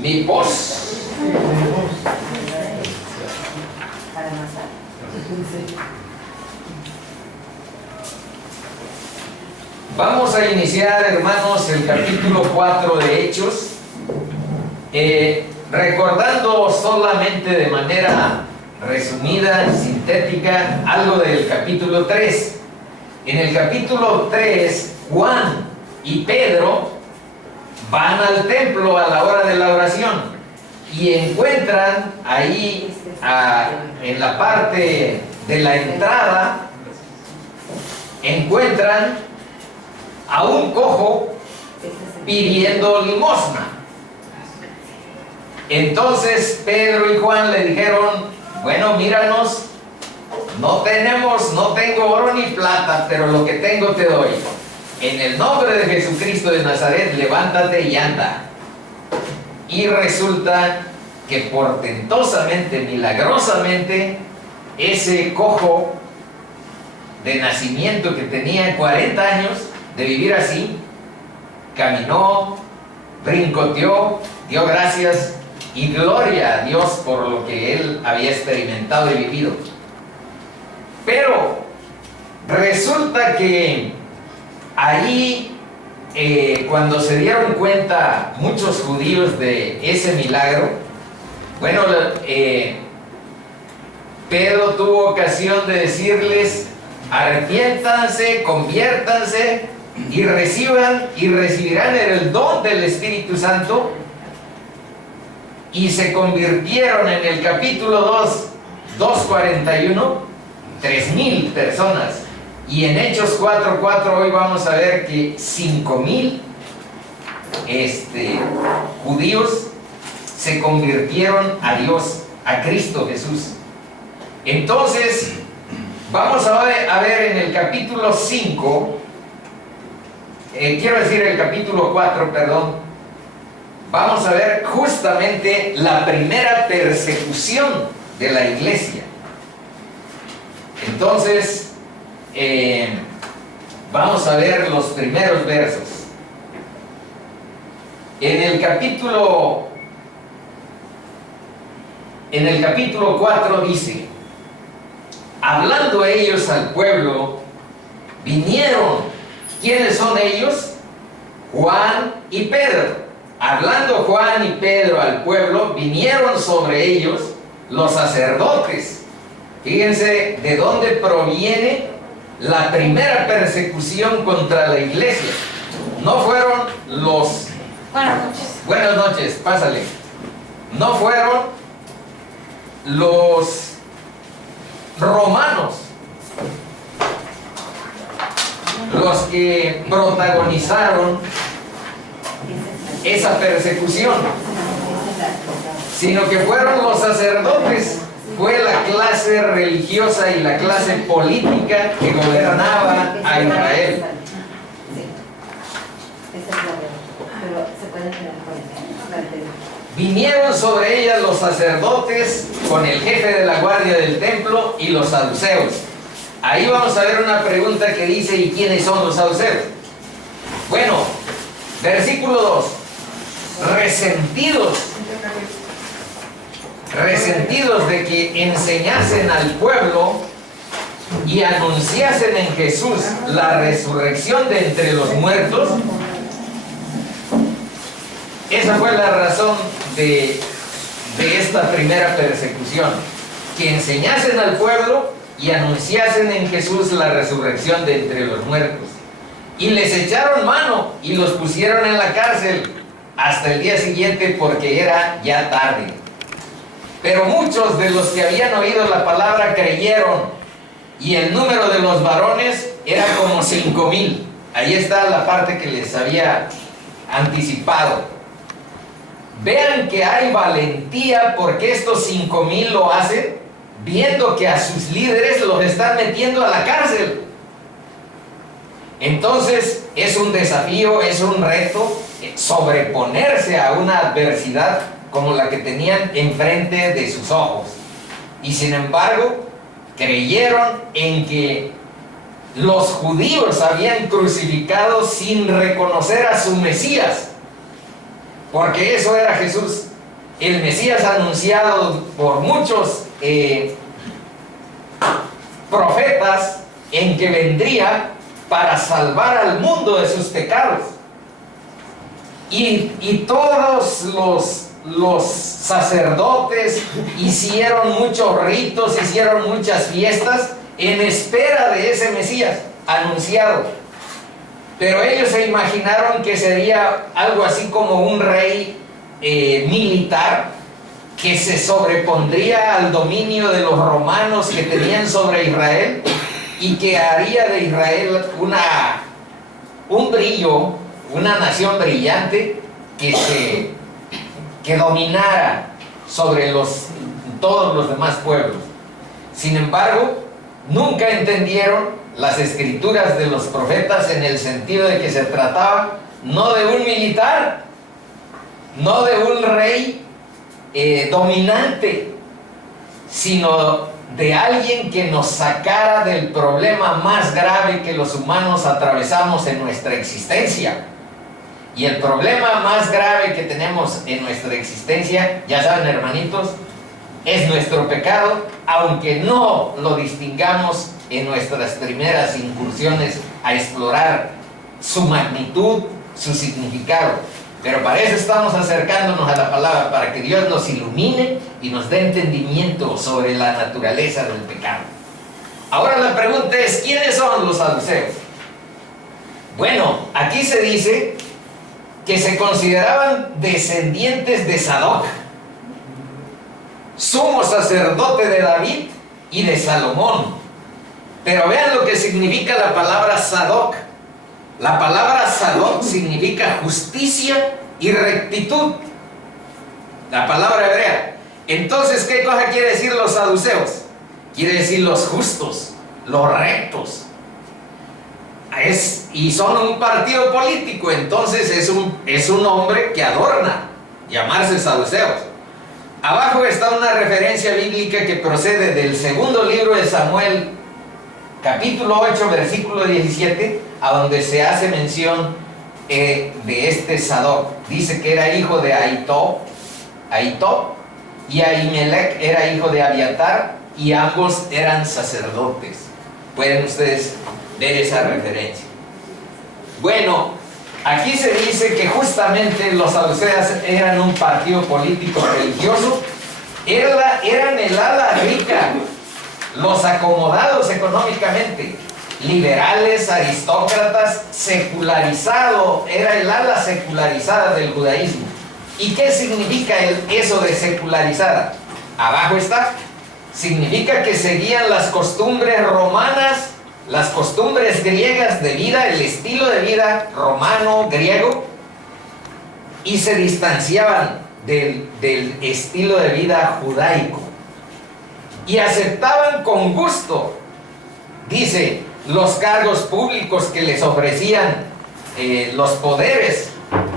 Mi voz. Vamos a iniciar, hermanos, el capítulo 4 de Hechos, recordando solamente de manera resumida, sintética, algo del capítulo 3. En el capítulo 3, Juan y Pedro van al templo a la hora de la oración y encuentran ahí, en la parte de la entrada, encuentran a un cojo pidiendo limosna. Entonces Pedro y Juan le dijeron: bueno, míranos, no tengo oro ni plata, pero lo que tengo te doy. En el nombre de Jesucristo de Nazaret, levántate y anda. Y resulta que portentosamente, milagrosamente, ese cojo de nacimiento que tenía 40 años de vivir así, caminó, brincoteó, dio gracias y gloria a Dios por lo que él había experimentado y vivido. Pero resulta que ahí, cuando se dieron cuenta muchos judíos de ese milagro, bueno, Pedro tuvo ocasión de decirles: arrepiéntanse, conviértanse y recibirán el don del Espíritu Santo. Y se convirtieron en el capítulo 2:41, 3,000 personas. Y en Hechos 4:4 hoy vamos a ver que 5,000 judíos se convirtieron a Dios, a Cristo Jesús. Entonces, vamos a ver en el capítulo 5, el capítulo 4, perdón. Vamos a ver justamente la primera persecución de la iglesia. Entonces, vamos a ver los primeros versos. En el capítulo 4 dice: hablando ellos al pueblo, vinieron. ¿Quiénes son ellos? Juan y Pedro. Hablando Juan y Pedro al pueblo, vinieron sobre ellos los sacerdotes. Fíjense de dónde proviene la primera persecución contra la iglesia. No fueron los... Buenas noches. Buenas noches, pásale. No fueron los romanos los que protagonizaron esa persecución, sino que fueron los sacerdotes. Fue la clase religiosa y la clase política que gobernaba a Israel. Vinieron sobre ella los sacerdotes con el jefe de la guardia del templo y los saduceos. Ahí vamos a ver una pregunta que dice: ¿y quiénes son los saduceos? Bueno, versículo 2. Resentidos de que enseñasen al pueblo y anunciasen en Jesús la resurrección de entre los muertos. Esa fue la razón de esta primera persecución: que enseñasen al pueblo y anunciasen en Jesús la resurrección de entre los muertos. Y les echaron mano y los pusieron en la cárcel hasta el día siguiente, porque era ya tarde. Pero muchos de los que habían oído la palabra creyeron, y el número de los varones era como 5,000. Ahí está la parte que les había anticipado. Vean que hay valentía, porque estos 5,000 lo hacen viendo que a sus líderes los están metiendo a la cárcel. Entonces es un desafío, es un reto sobreponerse a una adversidad como la que tenían enfrente de sus ojos. Y sin embargo, creyeron en que los judíos habían crucificado sin reconocer a su Mesías, porque eso era Jesús. el Mesías anunciado por muchos profetas, en que vendría para salvar al mundo de sus pecados. Y todos los sacerdotes hicieron muchos ritos, hicieron muchas fiestas en espera de ese Mesías anunciado. Pero ellos se imaginaron que sería algo así como un rey militar que se sobrepondría al dominio de los romanos que tenían sobre Israel y que haría de Israel un brillo, una nación brillante que dominara sobre todos los demás pueblos. Sin embargo, nunca entendieron las escrituras de los profetas en el sentido de que se trataba no de un militar, no de un rey dominante, sino de alguien que nos sacara del problema más grave que los humanos atravesamos en nuestra existencia. Y el problema más grave que tenemos en nuestra existencia, ya saben, hermanitos, es nuestro pecado, aunque no lo distingamos en nuestras primeras incursiones a explorar su magnitud, su significado. Pero para eso estamos acercándonos a la palabra, para que Dios nos ilumine y nos dé entendimiento sobre la naturaleza del pecado. Ahora la pregunta es, ¿quiénes son los saduceos? Bueno, aquí se dice que se consideraban descendientes de Sadoc, sumo sacerdote de David y de Salomón. Pero vean lo que significa la palabra Sadoc. La palabra Sadoc significa justicia y rectitud, la palabra hebrea. Entonces, ¿qué cosa quiere decir los saduceos? Quiere decir los justos, los rectos. Y son un partido político, entonces es un hombre que adorna llamarse saduceos. Abajo está una referencia bíblica que procede del segundo libro de Samuel, capítulo 8, versículo 17, a donde se hace mención de este Sadoc. Dice que era hijo de Ahitob, y Ahimelech era hijo de Abiatar, y ambos eran sacerdotes. Pueden ustedes ver esa referencia. Bueno, aquí se dice que justamente los saduceos eran un partido político religioso, eran el ala rica, los acomodados económicamente, liberales, aristócratas, secularizado, era el ala secularizada del judaísmo. ¿Y qué significa eso de secularizada? Abajo está. Significa que seguían las costumbres romanas, las costumbres griegas de vida, el estilo de vida romano, griego, y se distanciaban del estilo de vida judaico. Y aceptaban con gusto, dice, los cargos públicos que les ofrecían los poderes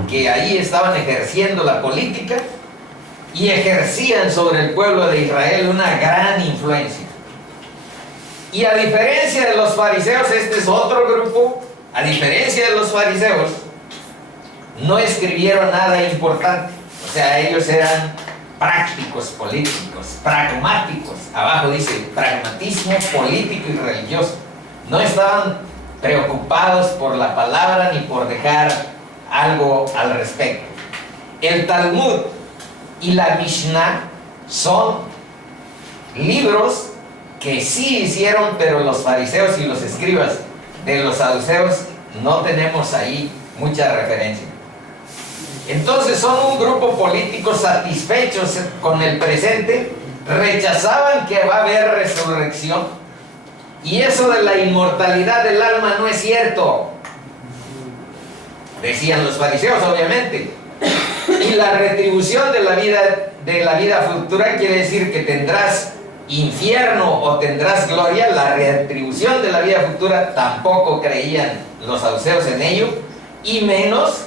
que ahí estaban ejerciendo la política, y ejercían sobre el pueblo de Israel una gran influencia. Y a diferencia de los fariseos, este es otro grupo, a diferencia de los fariseos, no escribieron nada importante. O sea, ellos eran prácticos políticos, pragmáticos. Abajo dice pragmatismo político y religioso. No estaban preocupados por la palabra ni por dejar algo al respecto. El Talmud y la Mishnah son libros que sí hicieron, pero los fariseos y los escribas de los saduceos no tenemos ahí mucha referencia. Entonces son un grupo político satisfechos con el presente, rechazaban que va a haber resurrección, y eso de la inmortalidad del alma no es cierto, decían los fariseos, obviamente. Y la retribución de la vida futura quiere decir que tendrás infierno o tendrás gloria. La retribución de la vida futura tampoco creían los saduceos en ello, y menos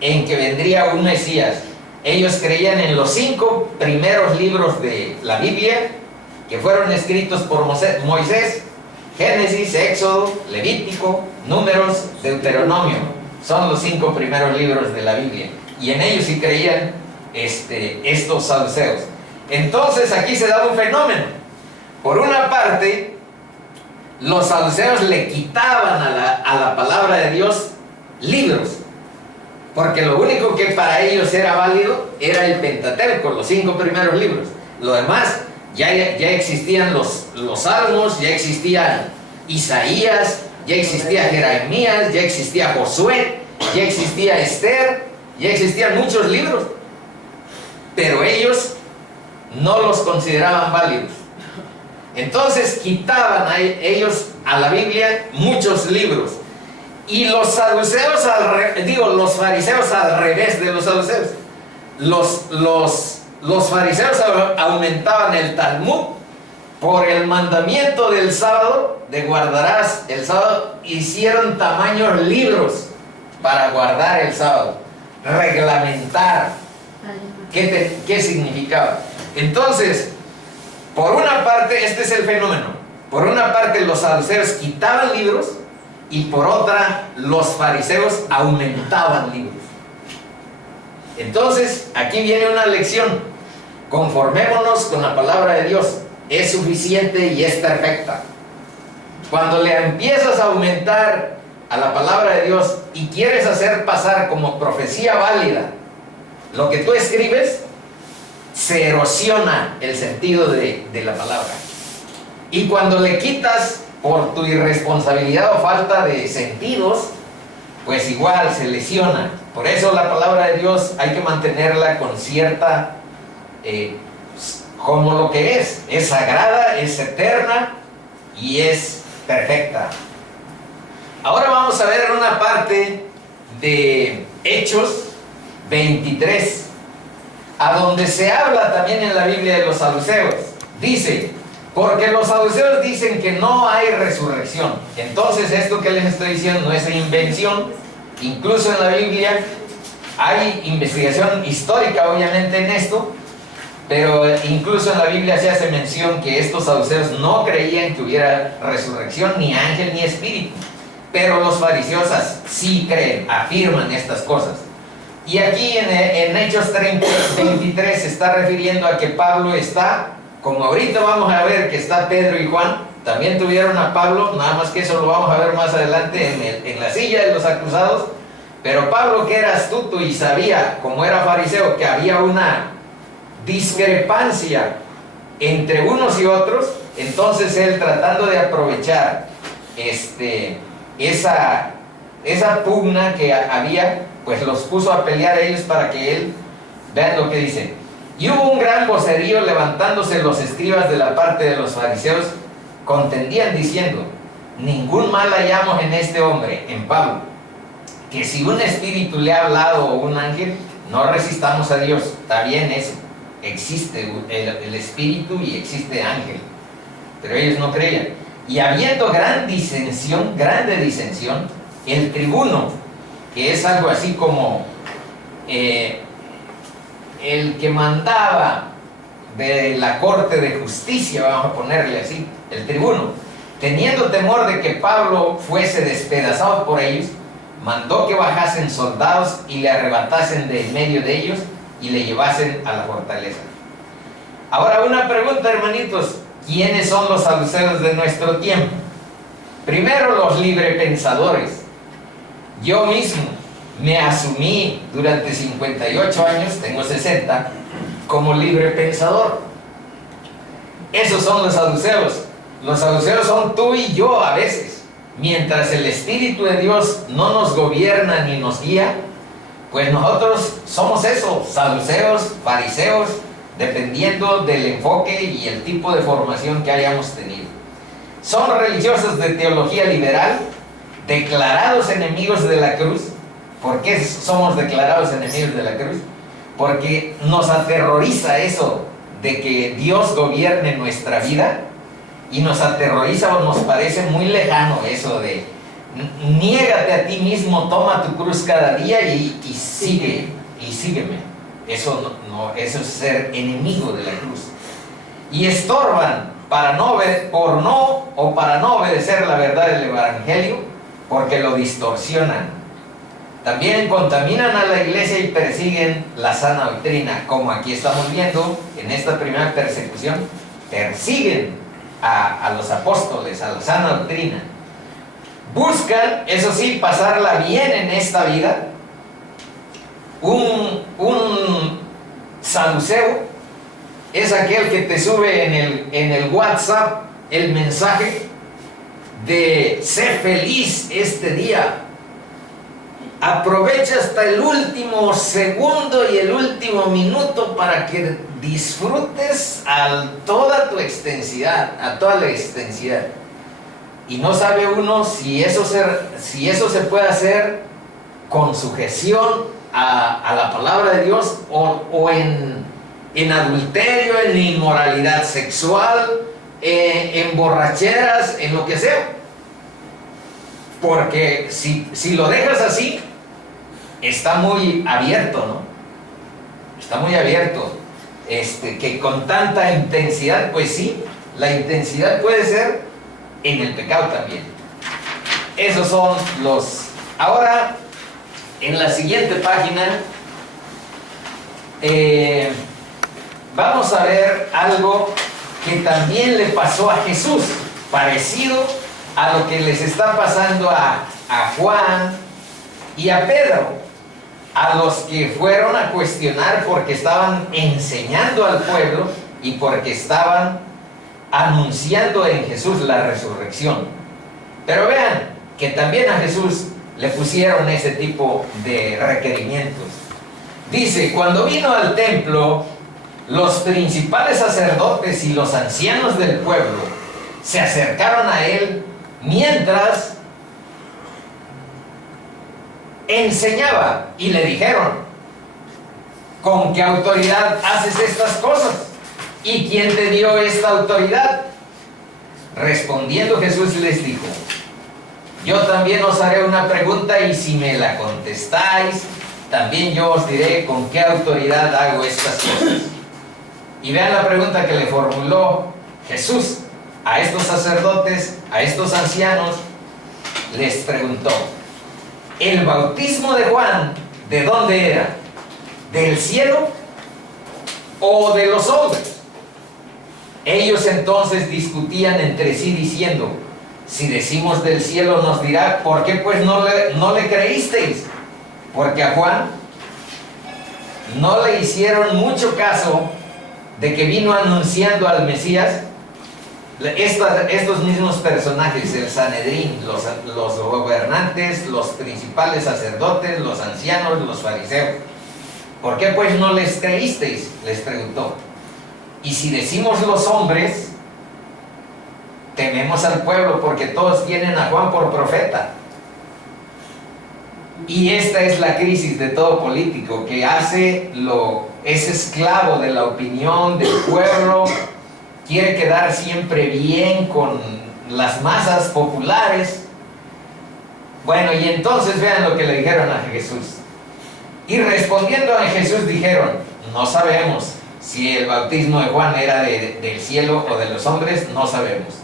en que vendría un Mesías. Ellos creían en los 5 primeros libros de la Biblia, que fueron escritos por Moisés: Génesis, Éxodo, Levítico, Números, Deuteronomio. Son los 5 primeros libros de la Biblia, y en ellos sí creían estos saduceos. Entonces aquí se da un fenómeno. Por una parte, los saduceos le quitaban a la palabra de Dios libros, porque lo único que para ellos era válido era el Pentateuco, los 5 primeros libros. Lo demás, ya existían los Salmos, ya existía Isaías, ya existía Jeremías, ya existía Josué, ya existía Esther, ya existían muchos libros, pero ellos no los consideraban válidos. Entonces quitaban ellos a la Biblia muchos libros. Y los saduceos, los fariseos al revés de los saduceos. Los fariseos aumentaban el Talmud por el mandamiento del sábado, de guardarás el sábado. Hicieron tamaños libros para guardar el sábado, reglamentar qué significaba. Entonces, por una parte, este es el fenómeno. Por una parte, los saduceos quitaban libros, y por otra, los fariseos aumentaban libros. Entonces, aquí viene una lección. Conformémonos con la palabra de Dios. Es suficiente y es perfecta. Cuando le empiezas a aumentar a la palabra de Dios y quieres hacer pasar como profecía válida lo que tú escribes, se erosiona el sentido de la palabra. Y cuando le quitas por tu irresponsabilidad o falta de sentidos, pues igual se lesiona. Por eso la palabra de Dios hay que mantenerla con cierta, como lo que es sagrada, es eterna y es perfecta. Ahora vamos a ver una parte de Hechos 23, a donde se habla también en la Biblia de los saduceos. Dice: porque los saduceos dicen que no hay resurrección. Entonces esto que les estoy diciendo no es invención. Incluso en la Biblia hay investigación histórica obviamente en esto, pero incluso en la Biblia se hace mención que estos saduceos no creían que hubiera resurrección, ni ángel ni espíritu. Pero los fariseos sí creen, afirman estas cosas. Y aquí en Hechos 23 se está refiriendo a que Pablo está, como ahorita vamos a ver que está Pedro y Juan, también tuvieron a Pablo, nada más que eso lo vamos a ver más adelante en la silla de los acusados. Pero Pablo, que era astuto y sabía, como era fariseo, que había una discrepancia entre unos y otros, entonces él, tratando de aprovechar esa pugna que había, pues los puso a pelear a ellos para que él, vean lo que dice: y hubo un gran vocerío, levantándose los escribas de la parte de los fariseos, contendían diciendo: ningún mal hallamos en este hombre, en Pablo, que si un espíritu le ha hablado o un ángel, no resistamos a Dios. Está bien eso, existe el espíritu y existe ángel, pero ellos no creían. Y habiendo grande disensión, el tribuno, que es algo así como el que mandaba de la corte de justicia, vamos a ponerle así, el tribuno, teniendo temor de que Pablo fuese despedazado por ellos, mandó que bajasen soldados y le arrebatasen de en medio de ellos y le llevasen a la fortaleza. Ahora una pregunta, hermanitos: ¿quiénes son los saduceos de nuestro tiempo? Primero, los librepensadores. Yo mismo me asumí durante 58 años, tengo 60, como librepensador. Esos son los saduceos. Los saduceos son tú y yo a veces. Mientras el Espíritu de Dios no nos gobierna ni nos guía, pues nosotros somos eso, saduceos, fariseos, dependiendo del enfoque y el tipo de formación que hayamos tenido. Son religiosos de teología liberal, declarados enemigos de la cruz. ¿Por qué somos declarados enemigos de la cruz? Porque nos aterroriza eso de que Dios gobierne nuestra vida, y nos aterroriza o nos parece muy lejano eso de niégate a ti mismo, toma tu cruz cada día y sígueme. Eso es ser enemigo de la cruz. Y estorban para no obedecer la verdad del evangelio, porque lo distorsionan. También contaminan a la iglesia y persiguen la sana doctrina, como aquí estamos viendo en esta primera persecución. Persiguen a los apóstoles, a la sana doctrina. Buscan, eso sí, pasarla bien en esta vida. Un saduceo es aquel que te sube en el WhatsApp el mensaje de sé feliz este día. Aprovecha hasta el último segundo y el último minuto para que disfrutes a toda tu extensidad, a toda la extensidad. Y no sabe uno si eso se puede hacer con sujeción a la palabra de Dios o en adulterio, en inmoralidad sexual, en borracheras, en lo que sea. Porque si lo dejas así, está muy abierto, ¿no? Está muy abierto. Que con tanta intensidad, pues sí, la intensidad puede ser en el pecado también. Esos son los... Ahora, en la siguiente página, vamos a ver algo que también le pasó a Jesús, parecido a lo que les está pasando a Juan y a Pedro, a los que fueron a cuestionar porque estaban enseñando al pueblo y porque estaban anunciando en Jesús la resurrección. Pero vean que también a Jesús le pusieron ese tipo de requerimientos. Dice, cuando vino al templo, los principales sacerdotes y los ancianos del pueblo se acercaron a él mientras enseñaba y le dijeron, ¿con qué autoridad haces estas cosas? ¿Y quién te dio esta autoridad? Respondiendo Jesús les dijo, yo también os haré una pregunta y si me la contestáis, también yo os diré con qué autoridad hago estas cosas. Y vean la pregunta que le formuló Jesús a estos sacerdotes, a estos ancianos. Les preguntó, ¿el bautismo de Juan de dónde era? ¿Del cielo o de los hombres? Ellos entonces discutían entre sí diciendo, si decimos del cielo nos dirá, ¿por qué pues no le creísteis? Porque a Juan no le hicieron mucho caso de que vino anunciando al Mesías. Estos mismos personajes, el Sanedrín, los gobernantes, los principales sacerdotes, los ancianos, los fariseos. ¿Por qué pues no les creísteis? Les preguntó. Y si decimos los hombres, tememos al pueblo porque todos tienen a Juan por profeta. Y esta es la crisis de todo político que es esclavo de la opinión del pueblo, quiere quedar siempre bien con las masas populares. Bueno, y entonces vean lo que le dijeron a Jesús. Y respondiendo a Jesús dijeron, no sabemos si el bautismo de Juan era del cielo o de los hombres, no sabemos.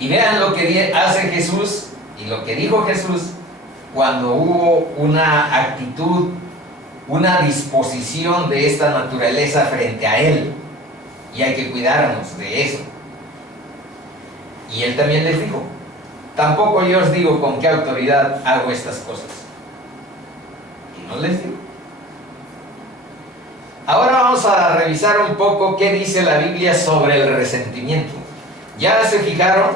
Y vean lo que hace Jesús y lo que dijo Jesús cuando hubo una actitud, una disposición de esta naturaleza frente a Él. Y hay que cuidarnos de eso. Y Él también les dijo, tampoco yo os digo con qué autoridad hago estas cosas. Y no les digo. Ahora vamos a revisar un poco qué dice la Biblia sobre el resentimiento. Ya se fijaron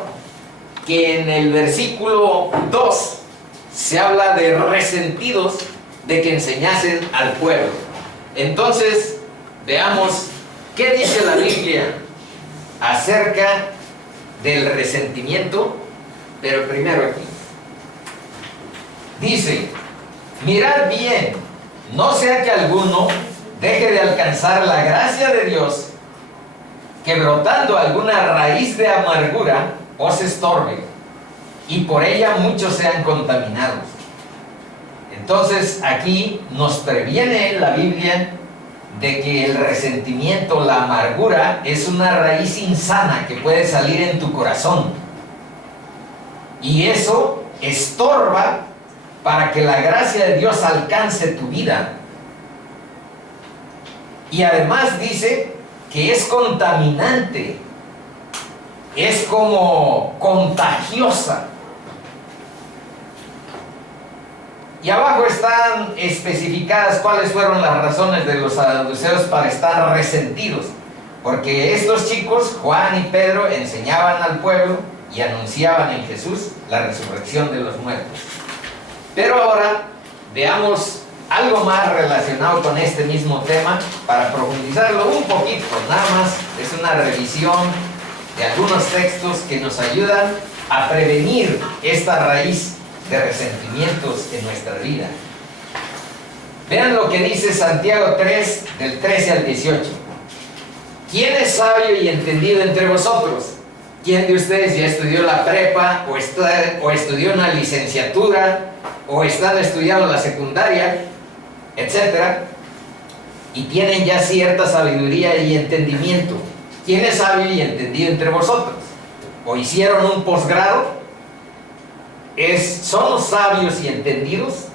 que en el versículo 2 se habla de resentidos de que enseñasen al pueblo. Entonces, veamos qué dice la Biblia acerca del resentimiento, pero primero aquí. Dice, mirad bien, no sea que alguno deje de alcanzar la gracia de Dios, que brotando alguna raíz de amargura os estorbe, y por ella muchos sean contaminados. Entonces aquí nos previene la Biblia de que el resentimiento, la amargura, es una raíz insana que puede salir en tu corazón. Y eso estorba para que la gracia de Dios alcance tu vida. Y además dice que es contaminante, es como contagiosa. Y abajo están especificadas cuáles fueron las razones de los saduceos para estar resentidos. Porque estos chicos, Juan y Pedro, enseñaban al pueblo y anunciaban en Jesús la resurrección de los muertos. Pero ahora veamos algo más relacionado con este mismo tema para profundizarlo un poquito. Nada más es una revisión de algunos textos que nos ayudan a prevenir esta raíz de resentimientos en nuestra vida. Vean lo que dice Santiago 3, del 13 al 18. ¿Quién es sabio y entendido entre vosotros? ¿Quién de ustedes ya estudió la prepa o estudió una licenciatura o están estudiando la secundaria, etcétera? Y tienen ya cierta sabiduría y entendimiento. ¿Quién es sabio y entendido entre vosotros? ¿O hicieron un posgrado? ¿Son los sabios y entendidos?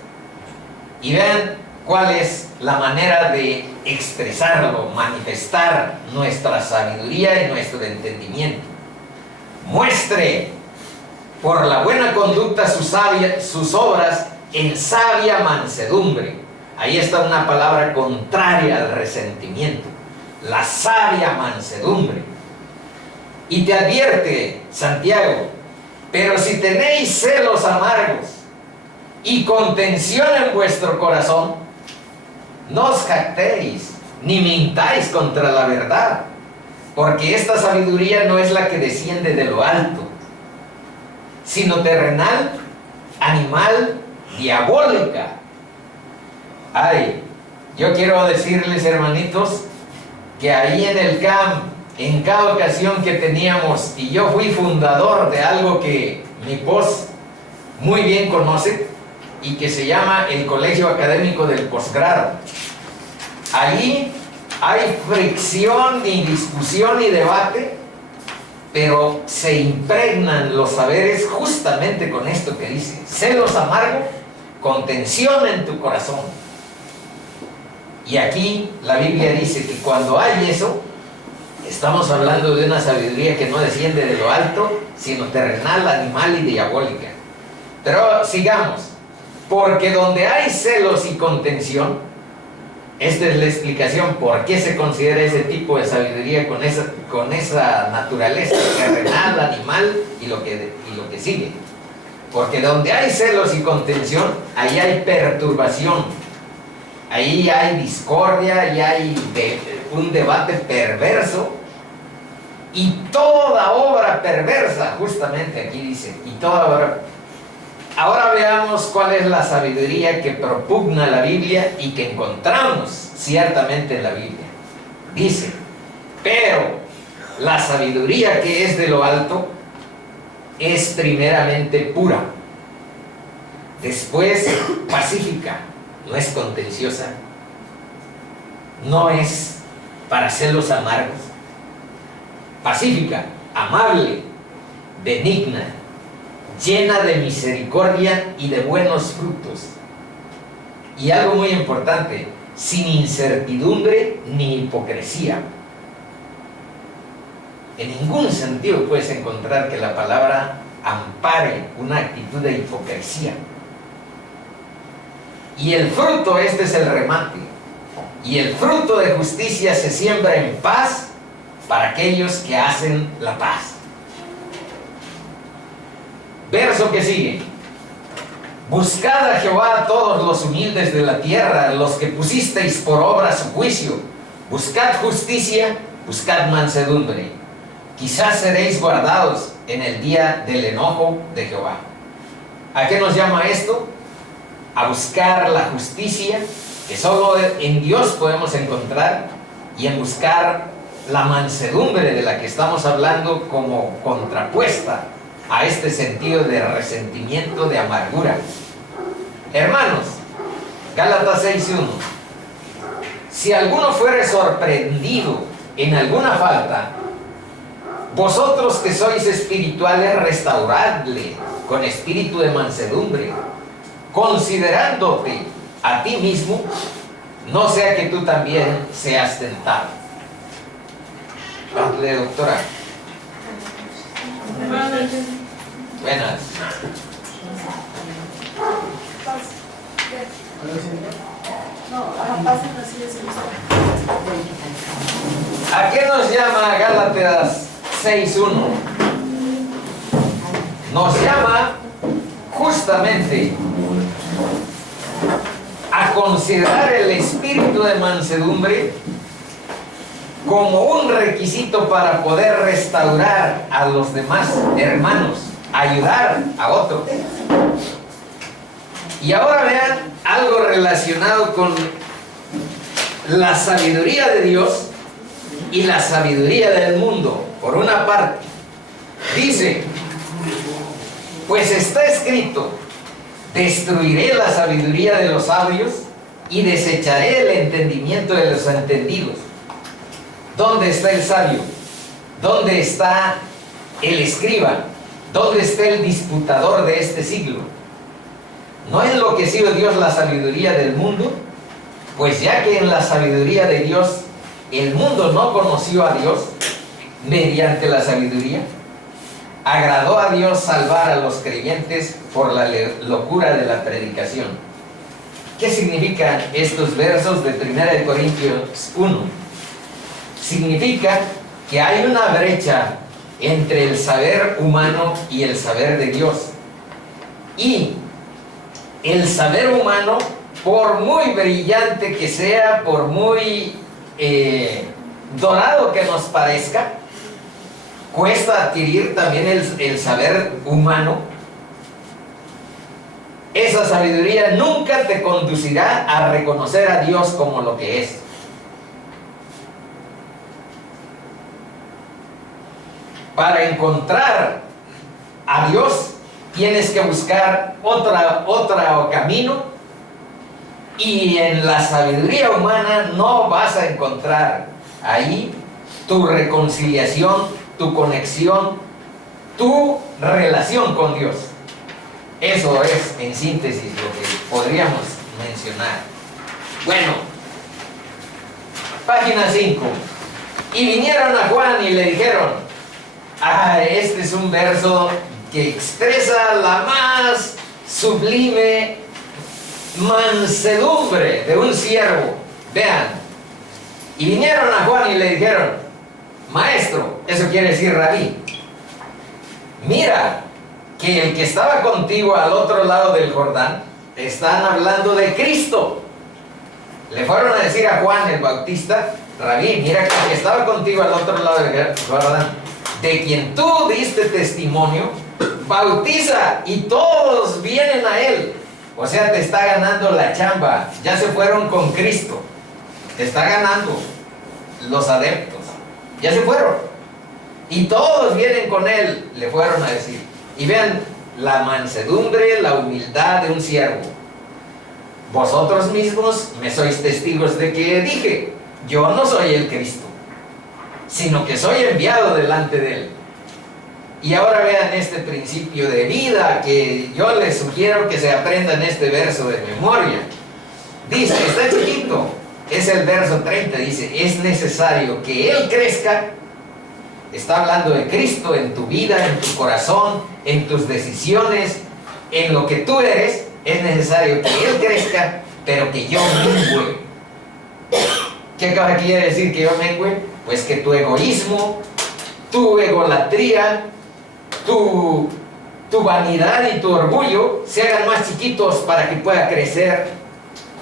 Y vean cuál es la manera de expresarlo, manifestar nuestra sabiduría y nuestro entendimiento. Muestre por la buena conducta sus obras en sabia mansedumbre. Ahí está una palabra contraria al resentimiento, la sabia mansedumbre. Y te advierte Santiago: pero si tenéis celos amargos y contención en vuestro corazón, no os jactéis, ni mintáis contra la verdad, porque esta sabiduría no es la que desciende de lo alto, sino terrenal, animal, diabólica. Ay, yo quiero decirles, hermanitos, que ahí en el camp, en cada ocasión que teníamos, y yo fui fundador de algo que mi pos muy bien conoce, y que se llama el Colegio Académico del Posgrado. Ahí hay fricción y discusión y debate, pero se impregnan los saberes justamente con esto que dice: celos amargos, contención en tu corazón. Y aquí la Biblia dice que cuando hay eso, estamos hablando de una sabiduría que no desciende de lo alto, sino terrenal, animal y diabólica. Pero sigamos. Porque donde hay celos y contención, esta es la explicación por qué se considera ese tipo de sabiduría con esa naturaleza terrenal, animal y lo que sigue. Porque donde hay celos y contención, ahí hay perturbación, ahí hay discordia, y hay un debate perverso, y toda obra perversa, justamente aquí dice, y toda obra. Ahora veamos cuál es la sabiduría que propugna la Biblia y que encontramos ciertamente en la Biblia. Dice: pero la sabiduría que es de lo alto es primeramente pura, después pacífica, no es contenciosa, no es para celos amargos, pacífica, amable, benigna, llena de misericordia y de buenos frutos. Y algo muy importante: sin incertidumbre ni hipocresía. En ningún sentido puedes encontrar que la palabra ampare una actitud de hipocresía. Y el fruto, este es el remate: y el fruto de justicia se siembra en paz para aquellos que hacen la paz. Verso que sigue: buscad a Jehová todos los humildes de la tierra, los que pusisteis por obra su juicio. Buscad justicia, buscad mansedumbre. Quizás seréis guardados en el día del enojo de Jehová. ¿A qué nos llama esto? A buscar la justicia, que solo en Dios podemos encontrar, y en buscar la mansedumbre de la que estamos hablando como contrapuesta a este sentido de resentimiento, de amargura. Hermanos, Gálatas 6:1: si alguno fuere sorprendido en alguna falta, vosotros que sois espirituales, restauradle con espíritu de mansedumbre, considerándote a ti mismo, no sea que tú también seas tentado. Hazle, doctora. Buenas. ¿A qué nos llama Gálatas 6:1? Nos llama justamente a considerar el espíritu de mansedumbre como un requisito para poder restaurar a los demás hermanos, ayudar a otros. Y ahora vean algo relacionado con la sabiduría de Dios y la sabiduría del mundo. Por una parte, dice, pues está escrito, destruiré la sabiduría de los sabios y desecharé el entendimiento de los entendidos. ¿Dónde está el sabio? ¿Dónde está el escriba? ¿Dónde está el disputador de este siglo? ¿No ha enloquecido Dios la sabiduría del mundo? Pues ya que en la sabiduría de Dios el mundo no conoció a Dios mediante la sabiduría, agradó a Dios salvar a los creyentes por la locura de la predicación. ¿Qué significan estos versos de 1 Corintios 1? Significa que hay una brecha entre el saber humano y el saber de Dios. Y el saber humano, por muy brillante que sea, por muy dorado que nos parezca, cuesta adquirir también el saber humano. Esa sabiduría nunca te conducirá a reconocer a Dios como lo que es. Para encontrar a Dios tienes que buscar otro camino, y en la sabiduría humana no vas a encontrar ahí tu reconciliación, tu conexión, tu relación con Dios. Eso es en síntesis lo que podríamos mencionar. Bueno, página 5. Y vinieron a Juan y le dijeron, este es un verso que expresa la más sublime mansedumbre de un siervo. Vean, y vinieron a Juan y le dijeron, maestro, eso quiere decir rabí, mira que el que estaba contigo al otro lado del Jordán, están hablando de Cristo. Le fueron a decir a Juan el Bautista, rabí, mira que el que estaba contigo al otro lado del Jordán, de quien tú diste testimonio, bautiza y todos vienen a él. O sea, te está ganando la chamba. Ya se fueron con Cristo. Te está ganando los adeptos. Ya se fueron. Y todos vienen con él, le fueron a decir. Y vean la mansedumbre, la humildad de un siervo. Vosotros mismos me sois testigos de que dije, yo no soy el Cristo, sino que soy enviado delante de él. Y ahora vean este principio de vida que yo les sugiero que se aprendan este verso de memoria. Dice, está chiquito, es el verso 30, dice, es necesario que Él crezca. Está hablando de Cristo en tu vida, en tu corazón, en tus decisiones, en lo que tú eres. Es necesario que Él crezca, pero que yo mengüe. ¿Qué quiere decir que yo mengüe? Pues que tu egoísmo, tu egolatría, tu vanidad y tu orgullo se hagan más chiquitos para que pueda crecer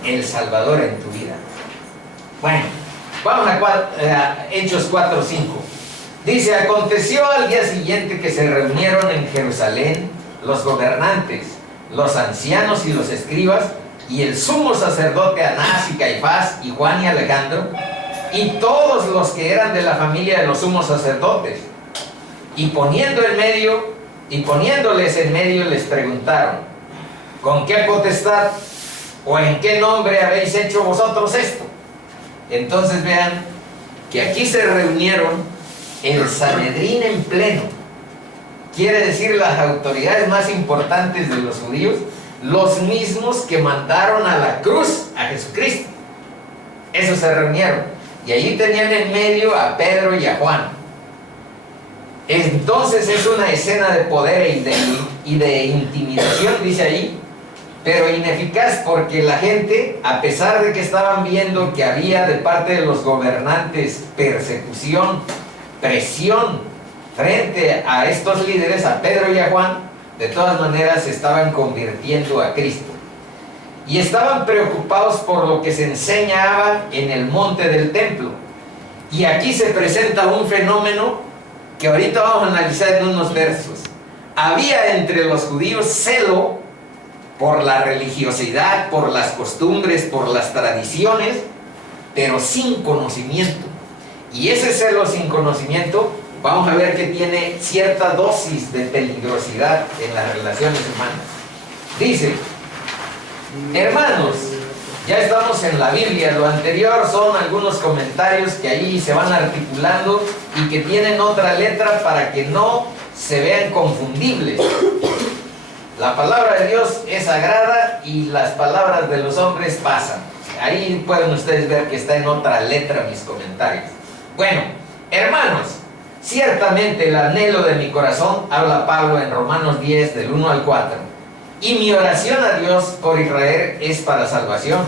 el Salvador en tu vida. Bueno, vamos a Hechos 4:5. Dice, aconteció al día siguiente que se reunieron en Jerusalén los gobernantes, los ancianos y los escribas, y el sumo sacerdote Anás y Caifás y Juan y Alejandro, y todos los que eran de la familia de los sumos sacerdotes. Y poniéndoles en medio les preguntaron, ¿con qué potestad o en qué nombre habéis hecho vosotros esto? Entonces vean que aquí se reunieron el Sanedrín en pleno. Quiere decir las autoridades más importantes de los judíos los mismos que mandaron a la cruz a Jesucristo. Esos se reunieron. Y allí tenían en medio a Pedro y a Juan. Entonces es una escena de poder y de intimidación, dice ahí, pero ineficaz, porque la gente, a pesar de que estaban viendo que había de parte de los gobernantes persecución, presión frente a estos líderes, a Pedro y a Juan, de todas maneras se estaban convirtiendo a Cristo. Y estaban preocupados por lo que se enseñaba en el monte del templo. Y aquí se presenta un fenómeno que ahorita vamos a analizar en unos versos. Había entre los judíos celo por la religiosidad, por las costumbres, por las tradiciones, pero sin conocimiento. Y ese celo sin conocimiento, vamos a ver que tiene cierta dosis de peligrosidad en las relaciones humanas. Dice: hermanos, ya estamos en la Biblia. Lo anterior son algunos comentarios que ahí se van articulando y que tienen otra letra para que no se vean confundibles. La palabra de Dios es sagrada y las palabras de los hombres pasan. Ahí pueden ustedes ver que está en otra letra mis comentarios. Bueno, hermanos, ciertamente el anhelo de mi corazón, habla Pablo en Romanos 10 del 1 al 4, y mi oración a Dios por Israel es para salvación,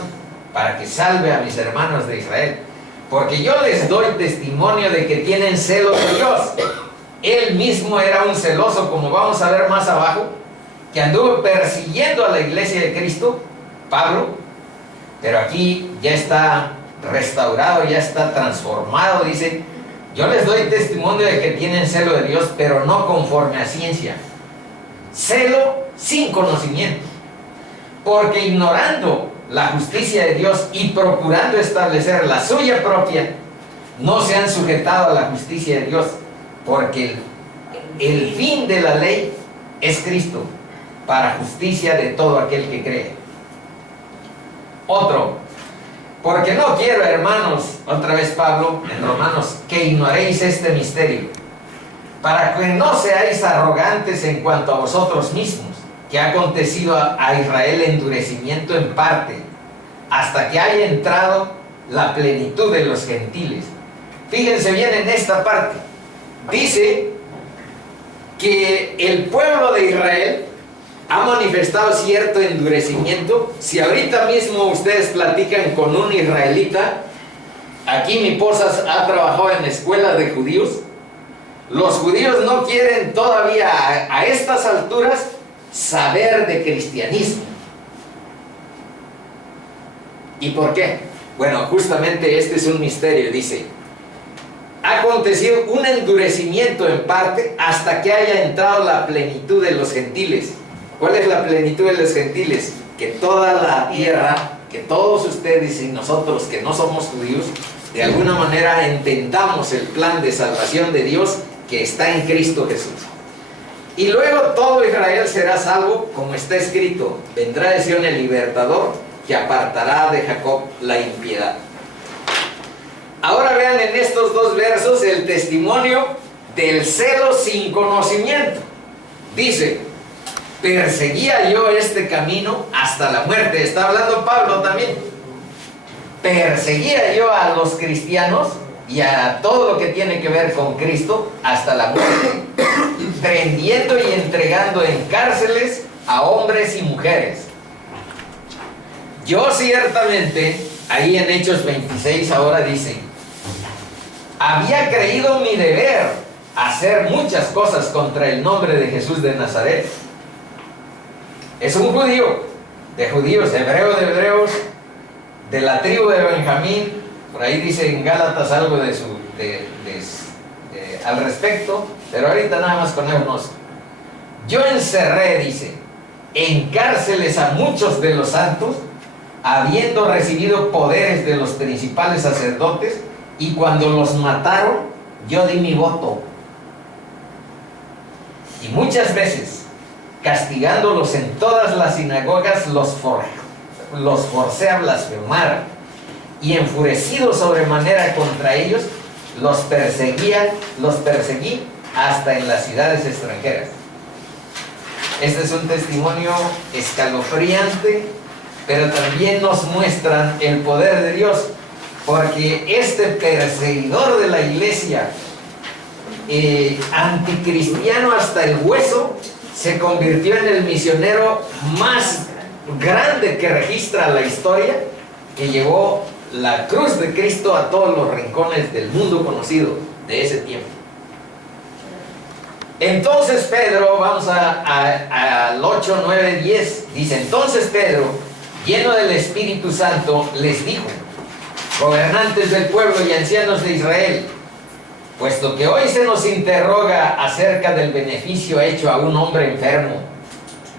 para que salve a mis hermanos de Israel, porque yo les doy testimonio de que tienen celo de Dios. Él mismo era un celoso, como vamos a ver más abajo, que anduvo persiguiendo a la iglesia de Cristo, Pablo, pero aquí ya está restaurado, ya está transformado. Dice: yo les doy testimonio de que tienen celo de Dios, pero no conforme a ciencia. Celo sin conocimiento, porque ignorando la justicia de Dios y procurando establecer la suya propia, no se han sujetado a la justicia de Dios, porque el fin de la ley es Cristo, para justicia de todo aquel que cree. Otro: porque no quiero, hermanos, otra vez Pablo en Romanos, que ignoréis este misterio, para que no seáis arrogantes en cuanto a vosotros mismos, que ha acontecido a Israel endurecimiento en parte, hasta que haya entrado la plenitud de los gentiles. Fíjense bien en esta parte. Dice que el pueblo de Israel ha manifestado cierto endurecimiento. Si ahorita mismo ustedes platican con un israelita, aquí mi esposa ha trabajado en escuelas de judíos, los judíos no quieren todavía a estas alturas saber de cristianismo. ¿Y por qué? Bueno, justamente este es un misterio. Dice: ha acontecido un endurecimiento en parte hasta que haya entrado la plenitud de los gentiles. ¿Cuál es la plenitud de los gentiles? Que toda la tierra, que todos ustedes y nosotros que no somos judíos, de alguna manera entendamos el plan de salvación de Dios que está en Cristo Jesús. Y luego todo Israel será salvo, como está escrito: vendrá de Sión el libertador, que apartará de Jacob la impiedad. Ahora vean en estos dos versos el testimonio del celo sin conocimiento. Dice: perseguía yo este camino hasta la muerte. Está hablando Pablo también. Perseguía yo a los cristianos y a todo lo que tiene que ver con Cristo hasta la muerte, prendiendo y entregando en cárceles a hombres y mujeres. Yo ciertamente, ahí en Hechos 26 ahora dice: había creído mi deber hacer muchas cosas contra el nombre de Jesús de Nazaret. Es un judío, de judíos, hebreo de hebreos, de la tribu de Benjamín. Por ahí dice en Gálatas algo al respecto, pero ahorita nada más con él. Yo encerré, dice, en cárceles a muchos de los santos, habiendo recibido poderes de los principales sacerdotes, y cuando los mataron, yo di mi voto. Y muchas veces, castigándolos en todas las sinagogas, los forcé a blasfemar, y enfurecido sobremanera contra ellos, los perseguí hasta en las ciudades extranjeras. Este es un testimonio escalofriante, pero también nos muestran el poder de Dios, porque este perseguidor de la iglesia, anticristiano hasta el hueso, se convirtió en el misionero más grande que registra la historia, que llevó la cruz de Cristo a todos los rincones del mundo conocido de ese tiempo. Entonces Pedro, vamos al 8, 9, 10, dice: entonces Pedro, lleno del Espíritu Santo, les dijo: gobernantes del pueblo y ancianos de Israel, puesto que hoy se nos interroga acerca del beneficio hecho a un hombre enfermo,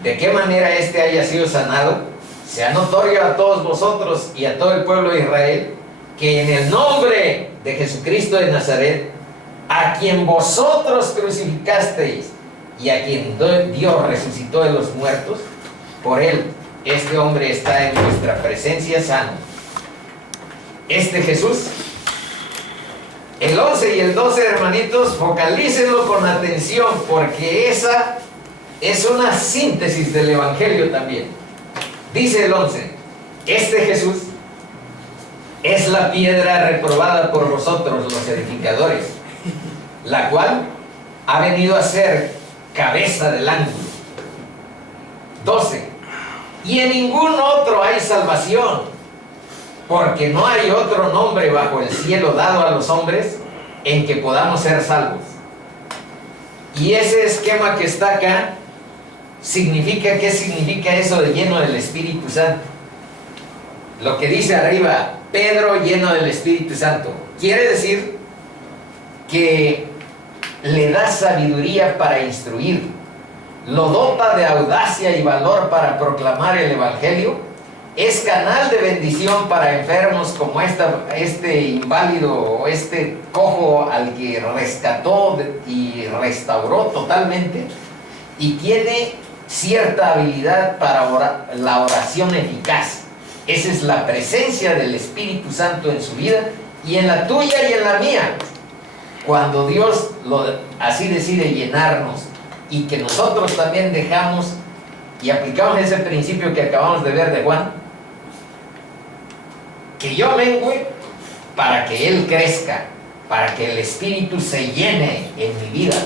de qué manera éste haya sido sanado, sea notorio a todos vosotros y a todo el pueblo de Israel, que en el nombre de Jesucristo de Nazaret, a quien vosotros crucificasteis y a quien Dios resucitó de los muertos, por él este hombre está en vuestra presencia sano. Este Jesús, el 11 y el 12, hermanitos, focalícenlo con atención, porque esa es una síntesis del Evangelio también. Dice el 11: este Jesús es la piedra reprobada por vosotros los edificadores, la cual ha venido a ser cabeza del ángulo. 12. Y en ningún otro hay salvación, porque no hay otro nombre bajo el cielo dado a los hombres en que podamos ser salvos. Y ese esquema que está acá significa, ¿qué significa eso de lleno del Espíritu Santo? Lo que dice arriba, Pedro lleno del Espíritu Santo, quiere decir que le da sabiduría para instruir, lo dota de audacia y valor para proclamar el Evangelio, es canal de bendición para enfermos como este inválido o este cojo al que rescató y restauró totalmente, y tiene cierta habilidad para la oración eficaz. Esa es la presencia del Espíritu Santo en su vida y en la tuya y en la mía. Cuando Dios así decide llenarnos y que nosotros también dejamos y aplicamos ese principio que acabamos de ver de Juan, que yo mengüe para que Él crezca, para que el Espíritu se llene en mi vida.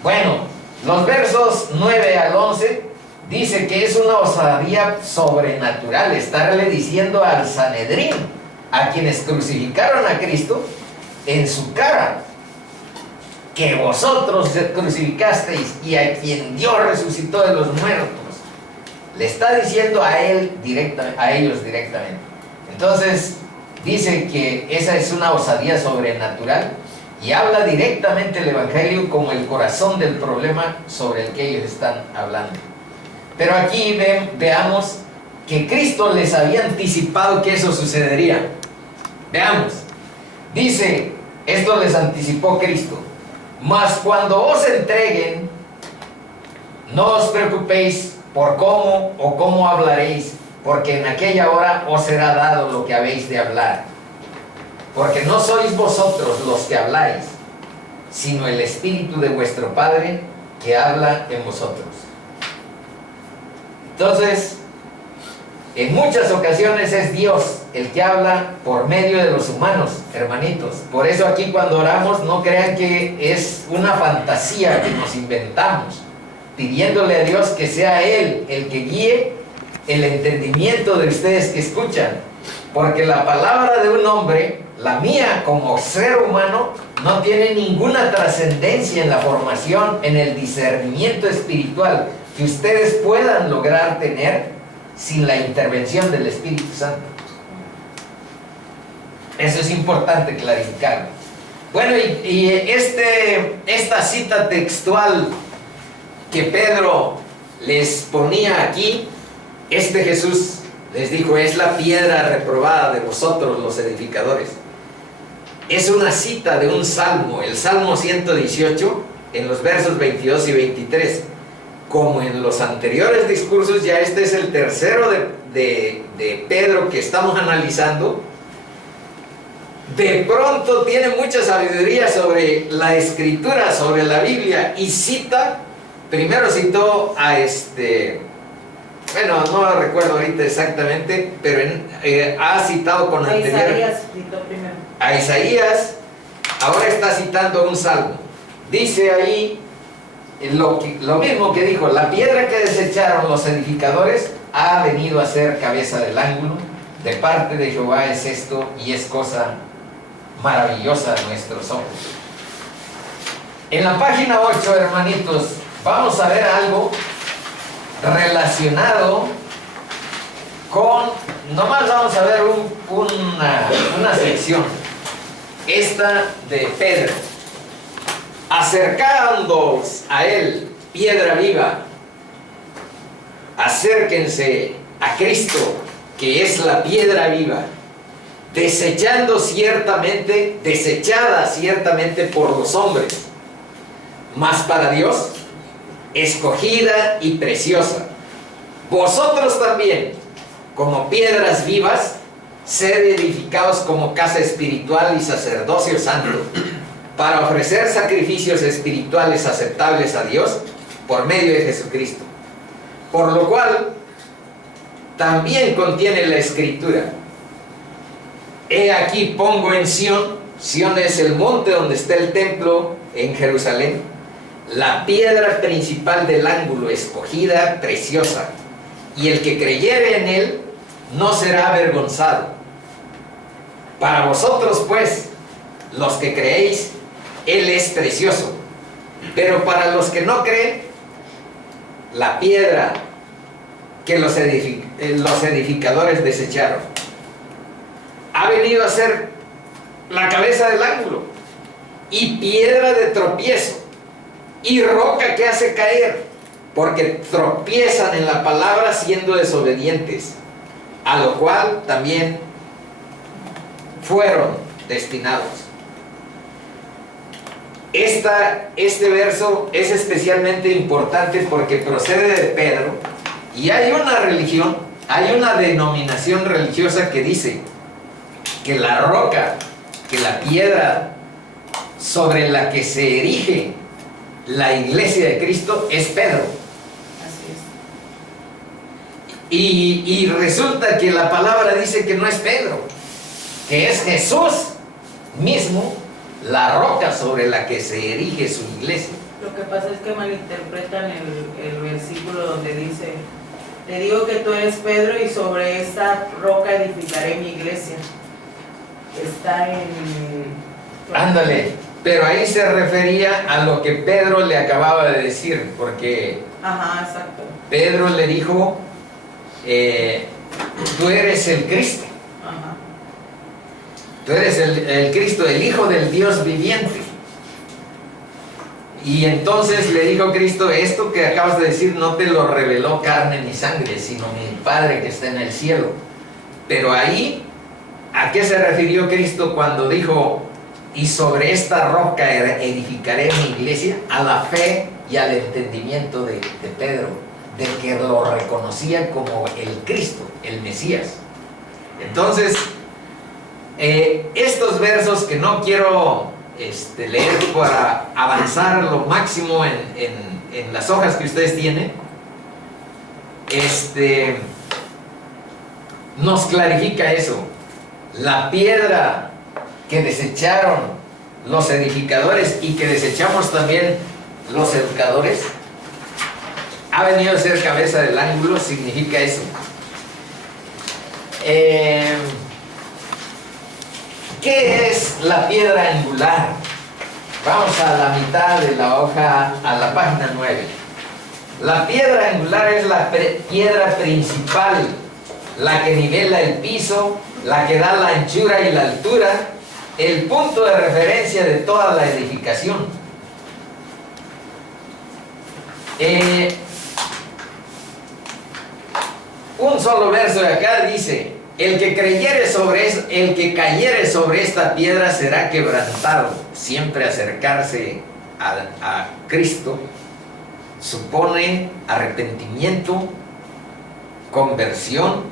Bueno, los versos 9 al 11 dice que es una osadía sobrenatural estarle diciendo al Sanedrín, a quienes crucificaron a Cristo, en su cara, que vosotros crucificasteis y a quien Dios resucitó de los muertos. Le está diciendo a ellos directamente. Entonces dice que esa es una osadía sobrenatural y habla directamente el Evangelio como el corazón del problema sobre el que ellos están hablando. Pero aquí veamos que Cristo les había anticipado que eso sucedería. Veamos. Dice, esto les anticipó Cristo: mas cuando os entreguen, no os preocupéis por cómo o cómo hablaréis, porque en aquella hora os será dado lo que habéis de hablar. Porque no sois vosotros los que habláis, sino el Espíritu de vuestro Padre que habla en vosotros. Entonces, en muchas ocasiones es Dios el que habla por medio de los humanos, hermanitos. Por eso aquí cuando oramos, no crean que es una fantasía que nos inventamos, pidiéndole a Dios que sea Él el que guíe el entendimiento de ustedes que escuchan. Porque la palabra de un hombre, la mía como ser humano, no tiene ninguna trascendencia en la formación, en el discernimiento espiritual que ustedes puedan lograr tener sin la intervención del Espíritu Santo. Eso es importante clarificarlo. Bueno, y esta cita textual que Pedro les ponía aquí, este Jesús les dijo: es la piedra reprobada de vosotros los edificadores. Es una cita de un salmo, el Salmo 118, en los versos 22 y 23. Como en los anteriores discursos, ya este es el tercero de Pedro que estamos analizando. De pronto tiene mucha sabiduría sobre la Escritura, sobre la Biblia, y cita primero citó a bueno, no recuerdo ahorita exactamente, pero ha citado con anterioridad A Isaías citó primero. a Isaías, ahora está citando un salmo. Dice ahí lo mismo que dijo: la piedra que desecharon los edificadores ha venido a ser cabeza del ángulo, de parte de Jehová es esto, y es cosa maravillosa a nuestros ojos. En la página 8, hermanitos, vamos a ver algo relacionado con, nomás vamos a ver una sección, esta de Pedro. Acercándoos a él, piedra viva, acérquense a Cristo, que es la piedra viva, desechada ciertamente por los hombres, mas para Dios, escogida y preciosa. Vosotros también, como piedras vivas, sed edificados como casa espiritual y sacerdocio santo, para ofrecer sacrificios espirituales aceptables a Dios por medio de Jesucristo. Por lo cual, también contiene la Escritura: he aquí pongo en Sión, Sión es el monte donde está el templo en Jerusalén, la piedra principal del ángulo, escogida, preciosa, y el que creyere en él no será avergonzado. Para vosotros pues, los que creéis, él es precioso, pero para los que no creen, la piedra que los edificadores desecharon ha venido a ser la cabeza del ángulo, y piedra de tropiezo, y roca que hace caer, porque tropiezan en la palabra siendo desobedientes, a lo cual también fueron destinados. Este verso es especialmente importante porque procede de Pedro, y hay una religión, hay una denominación religiosa que dice que la roca, que la piedra sobre la que se erige la iglesia de Cristo es Pedro. Así es. Y resulta que la palabra dice que no es Pedro, que es Jesús mismo, la roca sobre la que se erige su iglesia. Lo que pasa es que malinterpretan el versículo donde dice: te digo que tú eres Pedro y sobre esta roca edificaré mi iglesia. Está en... Ándale, pero ahí se refería a lo que Pedro le acababa de decir, porque Ajá, exacto. Pedro le dijo, tú eres el Cristo. Ajá. Tú eres el Cristo, el Hijo del Dios viviente. Y entonces le dijo Cristo: esto que acabas de decir no te lo reveló carne ni sangre, sino mi Padre que está en el cielo. Pero ahí, ¿a qué se refirió Cristo cuando dijo: y sobre esta roca edificaré mi iglesia? A la fe y al entendimiento de Pedro, de que lo reconocía como el Cristo, el Mesías. Entonces, estos versos que no quiero leer para avanzar lo máximo en las hojas que ustedes tienen, nos clarifica eso. La piedra que desecharon los edificadores y que desechamos también los educadores ha venido a ser cabeza del ángulo, significa eso. ¿Qué es la piedra angular? Vamos a la mitad de la hoja, a la página 9. La piedra angular es la piedra principal, la que nivela el piso, la que da la anchura y la altura, el punto de referencia de toda la edificación. Un solo verso de acá dice: el que cayere sobre esta piedra será quebrantado. Siempre acercarse a Cristo supone arrepentimiento, conversión,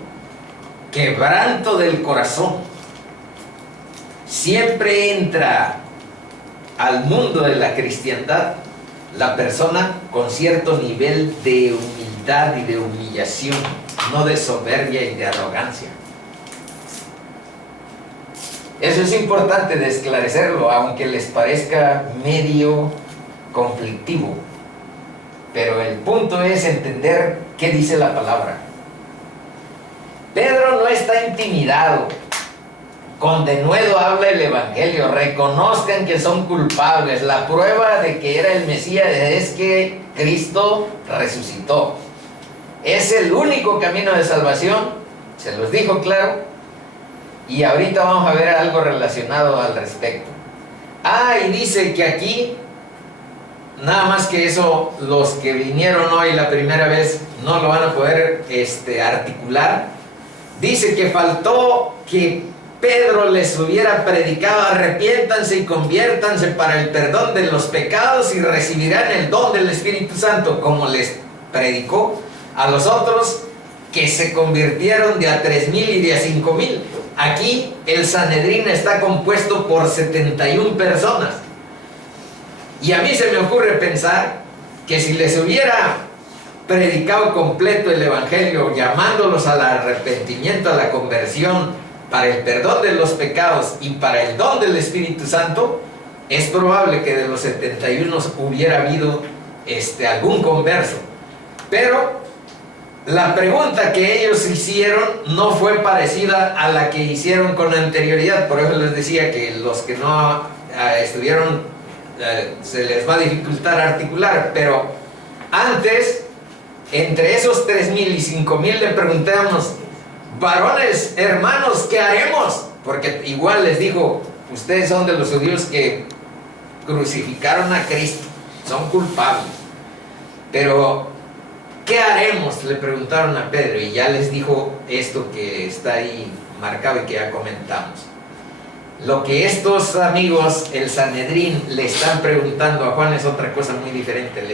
quebranto del corazón. Siempre entra al mundo de la cristiandad la persona con cierto nivel de humildad y de humillación, no de soberbia y de arrogancia. Eso es importante de esclarecerlo, aunque les parezca medio conflictivo. Pero el punto es entender qué dice la palabra. Pedro no está intimidado. Con denuedo habla el Evangelio. Reconozcan que son culpables. La prueba de que era el Mesías es que Cristo resucitó. Es el único camino de salvación. Se los dijo claro. Y ahorita vamos a ver algo relacionado al respecto. Y dice que aquí, nada más que eso, los que vinieron hoy la primera vez no lo van a poder articular. Dice que faltó que Pedro les hubiera predicado: arrepiéntanse y conviértanse para el perdón de los pecados y recibirán el don del Espíritu Santo, como les predicó a los otros que se convirtieron de a 3,000 y de a 5,000. Aquí el Sanedrín está compuesto por 71 personas. Y a mí se me ocurre pensar que si les hubiera predicado completo el Evangelio, llamándolos al arrepentimiento, a la conversión, para el perdón de los pecados y para el don del Espíritu Santo, es probable que de los 71 hubiera habido algún converso. Pero la pregunta que ellos hicieron no fue parecida a la que hicieron con anterioridad. Por eso les decía que los que no estuvieron, se les va a dificultar articular. Pero antes, entre esos 3,000 y 5,000 le preguntamos: varones, hermanos, ¿qué haremos? Porque igual les dijo: ustedes son de los judíos que crucificaron a Cristo, son culpables. Pero ¿qué haremos?, le preguntaron a Pedro, y ya les dijo esto que está ahí marcado y que ya comentamos. Lo que estos amigos, el Sanedrín, le están preguntando a Juan es otra cosa muy diferente. Se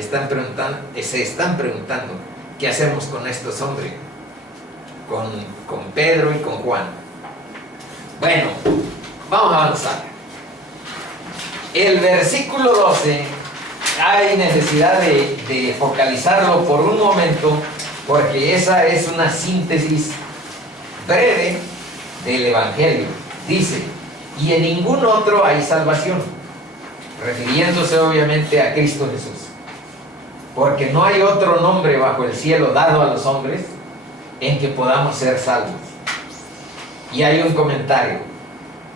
están preguntando: ¿qué hacemos con estos hombres? Con Pedro y con Juan. Bueno, vamos a avanzar. El versículo 12, hay necesidad de focalizarlo por un momento, porque esa es una síntesis breve del Evangelio. Dice: y en ningún otro hay salvación, refiriéndose obviamente a Cristo Jesús, porque no hay otro nombre bajo el cielo dado a los hombres en que podamos ser salvos. Y hay un comentario: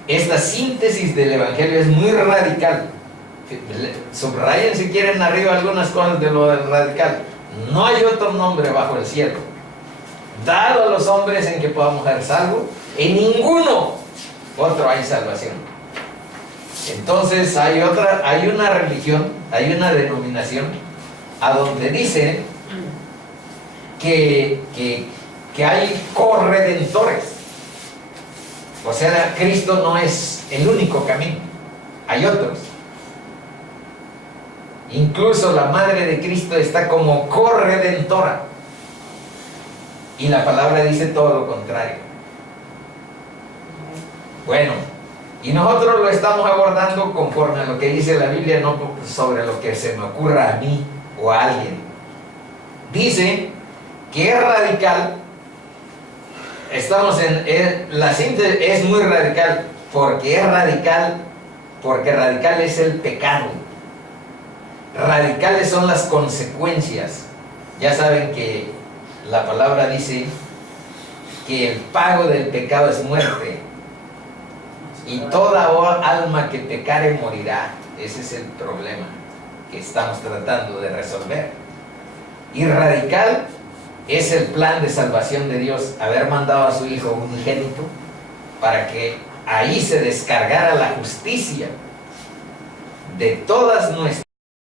esta síntesis del Evangelio es muy radical. Subrayen si quieren arriba algunas cosas de lo del radical. No hay otro nombre bajo el cielo dado a los hombres en que podamos ser salvos. En ninguno otro hay salvación. Entonces hay una religión, hay una denominación a donde dice que hay corredentores. O sea, Cristo no es el único camino, hay otros. Incluso la madre de Cristo está como corredentora, y la palabra dice todo lo contrario. Bueno, y nosotros lo estamos abordando conforme a lo que dice la Biblia, no sobre lo que se me ocurra a mí o a alguien. Dice que es radical. La síntesis es muy radical, porque radical es el pecado. Radicales son las consecuencias. Ya saben que la palabra dice que el pago del pecado es muerte, y toda alma que pecare morirá. Ese es el problema que estamos tratando de resolver. Y radical es el plan de salvación de Dios, haber mandado a su Hijo unigénito para que ahí se descargara la justicia de todas nuestras